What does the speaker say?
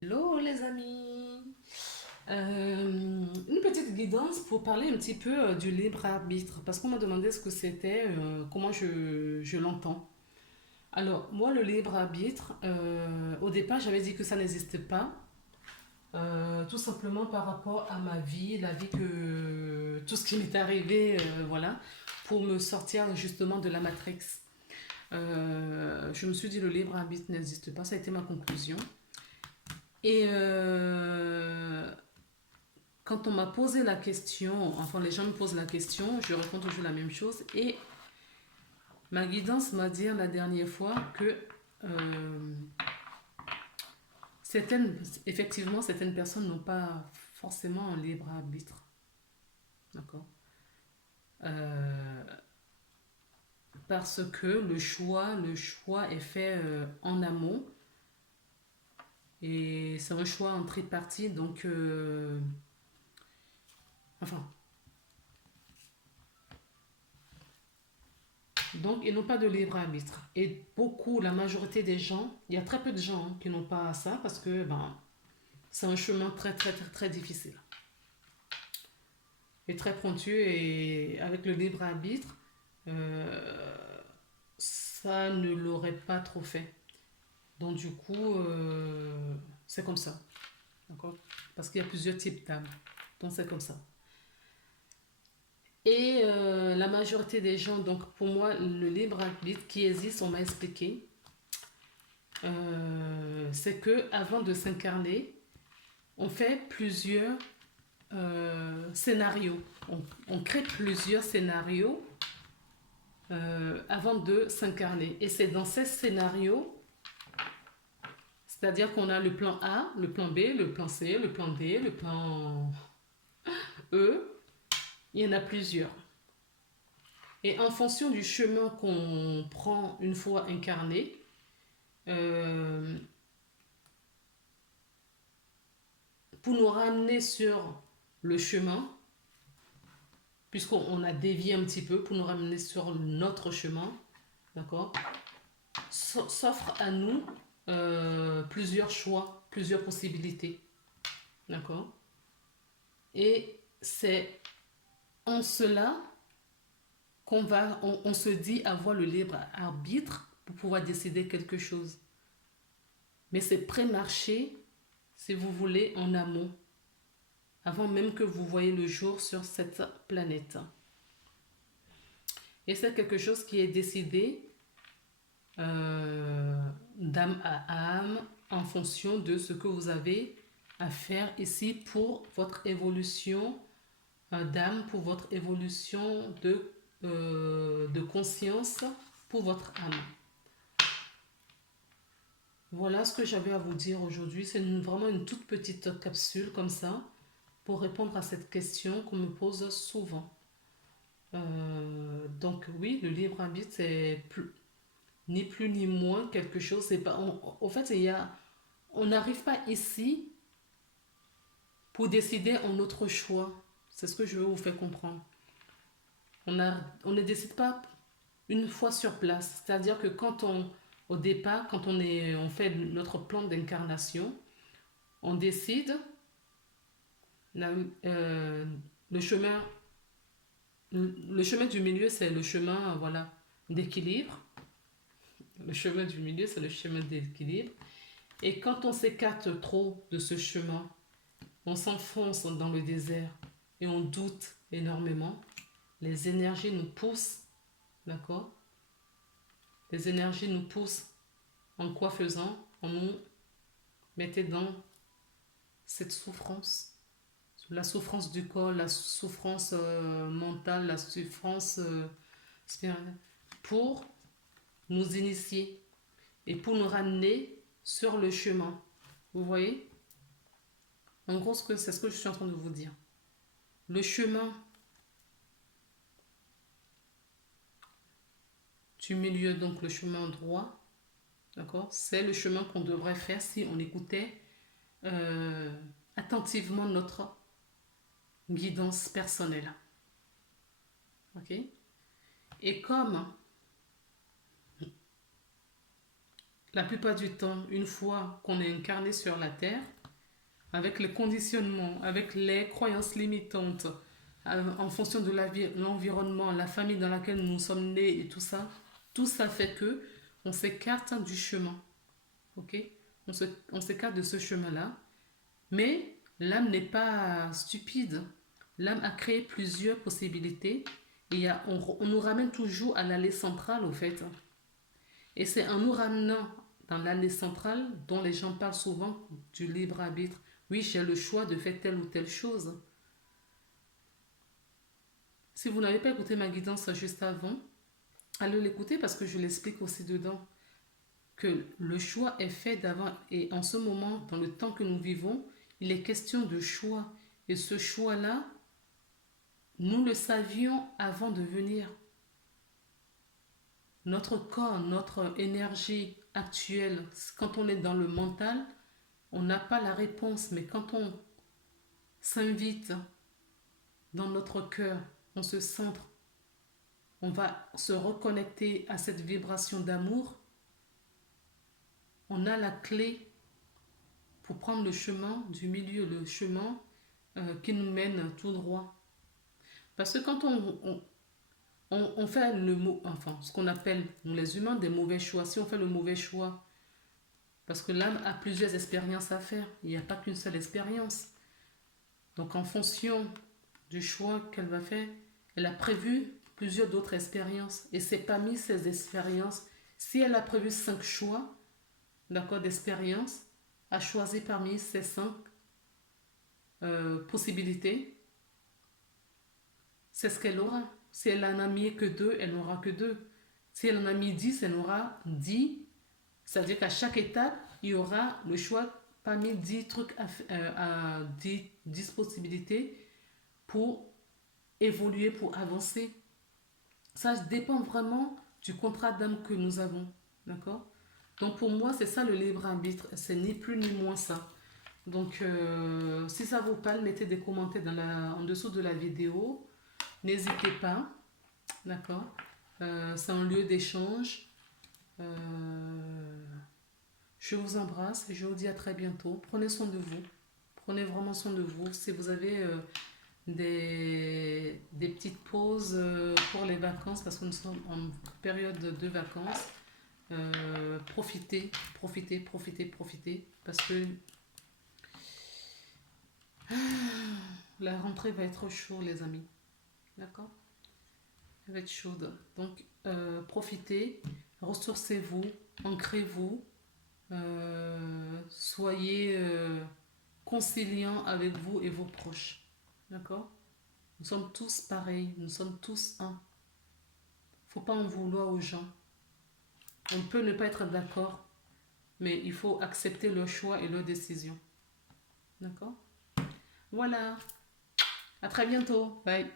Hello les amis. Une petite guidance pour parler un petit peu du libre arbitre parce qu'on m'a demandé ce que c'était, comment je l'entends. Alors moi le libre arbitre, au départ j'avais dit que ça n'existe pas, tout simplement par rapport à ma vie, la vie que tout ce qui m'est arrivé, voilà, pour me sortir justement de la matrix. Je me suis dit le libre arbitre n'existe pas, ça a été ma conclusion. Et quand on m'a posé la question, enfin les gens me posent la question, je réponds toujours la même chose. Et ma guidance m'a dit la dernière fois que euh, certaines, effectivement, certaines personnes n'ont pas forcément un libre arbitre. D'accord. Euh, Parce que le choix est fait en amont et c'est un choix en tripartie. Donc, enfin, donc, ils n'ont pas de libre arbitre. Et beaucoup, la majorité des gens, il y a très peu de gens qui n'ont pas ça parce que c'est un chemin très, très, très, très difficile et très pointu. Et avec le libre arbitre, euh, ça ne l'aurait pas trop fait. Donc, du coup, c'est comme ça. D'accord. Parce qu'il y a plusieurs types d'âmes. Donc, c'est comme ça. Et la majorité des gens, donc pour moi, le libre arbitre qui existe, on m'a expliqué, c'est que avant de s'incarner, on fait plusieurs scénarios. On crée plusieurs scénarios avant de s'incarner. Et c'est dans ces scénarios, c'est-à-dire qu'on a le plan A, le plan B, le plan C, le plan D, le plan E. Il y en a plusieurs. Et en fonction du chemin qu'on prend une fois incarné, euh, pour nous ramener sur le chemin, puisqu'on a dévié un petit peu, pour nous ramener sur notre chemin, d'accord, s'offre à nous plusieurs choix, plusieurs possibilités, d'accord. Et c'est en cela on se dit avoir le libre arbitre pour pouvoir décider quelque chose. Mais c'est pré-marché, si vous voulez, en amont, avant même que vous voyez le jour sur cette planète. Et c'est quelque chose qui est décidé d'âme à âme en fonction de ce que vous avez à faire ici pour votre évolution d'âme, pour votre évolution de conscience, pour votre âme. Voilà ce que j'avais à vous dire aujourd'hui. C'est vraiment une toute petite capsule comme ça pour répondre à cette question qu'on me pose souvent. Donc oui, le libre arbitre, c'est ni plus ni moins quelque chose. C'est pas, au fait, on n'arrive pas ici pour décider en notre choix. C'est ce que je veux vous faire comprendre. On ne décide pas une fois sur place. C'est-à-dire que au départ, quand on fait notre plan d'incarnation, on décide la- euh, le chemin, le chemin du milieu, c'est le chemin, voilà, d'équilibre. Le chemin du milieu, c'est le chemin d'équilibre. Et quand on s'écarte trop de ce chemin, on s'enfonce dans le désert et on doute énormément. Les énergies nous poussent, d'accord. Les énergies nous poussent en quoi faisant? On nous mettait dans cette souffrance. La souffrance du corps, la souffrance mentale, la souffrance spirituelle. Pour nous initier et pour nous ramener sur le chemin. Vous voyez? En gros, c'est ce que je suis en train de vous dire. Le chemin du milieu, donc le chemin droit, d'accord, c'est le chemin qu'on devrait faire si on écoutait euh, attentivement notre guidance personnelle. Ok. Et comme la plupart du temps, une fois qu'on est incarné sur la terre, avec les conditionnements, avec les croyances limitantes, en fonction de l'environnement, la famille dans laquelle nous sommes nés et tout ça fait que on s'écarte du chemin. Ok? On s'écarte de ce chemin-là. Mais l'âme n'est pas stupide. L'âme a créé plusieurs possibilités. Et on nous ramène toujours à l'allée centrale, au fait. Et c'est en nous ramenant dans l'allée centrale dont les gens parlent souvent du libre arbitre. Oui, j'ai le choix de faire telle ou telle chose. Si vous n'avez pas écouté ma guidance juste avant, allez l'écouter parce que je l'explique aussi dedans. Que le choix est fait d'avant et en ce moment, dans le temps que nous vivons, il est question de choix. Et ce choix-là, nous le savions avant de venir. Notre corps, notre énergie actuelle, quand on est dans le mental, on n'a pas la réponse. Mais quand on s'invite dans notre cœur, on se centre, on va se reconnecter à cette vibration d'amour, on a la clé pour prendre le chemin du milieu, le chemin qui nous mène tout droit. Parce que quand on fait enfin, ce qu'on appelle, nous les humains, des mauvais choix, si on fait le mauvais choix, parce que l'âme a plusieurs expériences à faire, il n'y a pas qu'une seule expérience. Donc en fonction du choix qu'elle va faire, elle a prévu plusieurs d'autres expériences. Et c'est parmi ces expériences, si elle a prévu 5 choix, d'accord, d'expérience, à choisir parmi ces 5 possibilités, c'est ce qu'elle aura. Si elle en a mis que 2, elle n'aura que 2. Si elle en a mis 10, elle aura 10. C'est-à-dire qu'à chaque étape, il y aura le choix parmi 10 trucs, 10 possibilités pour évoluer, pour avancer. Ça dépend vraiment du contrat d'âme que nous avons. D'accord? Donc pour moi, c'est ça le libre arbitre. C'est ni plus ni moins ça. Donc si ça vous parle, mettez des commentaires en dessous de la vidéo. N'hésitez pas. D'accord? C'est un lieu d'échange. Je vous embrasse et je vous dis à très bientôt. Prenez soin de vous. Prenez vraiment soin de vous. Si vous avez des petites pauses pour les vacances, parce que nous sommes en période de vacances, profitez, profitez, profitez, profitez, parce que la rentrée va être chaude, les amis. D'accord? Elle va être chaude. Donc, profitez, ressourcez-vous, ancrez-vous, soyez conciliants avec vous et vos proches. D'accord? Nous sommes tous pareils, nous sommes tous un. Faut pas en vouloir aux gens. On peut ne pas être d'accord, mais il faut accepter leur choix et leurs décisions. D'accord? Voilà. À très bientôt. Bye.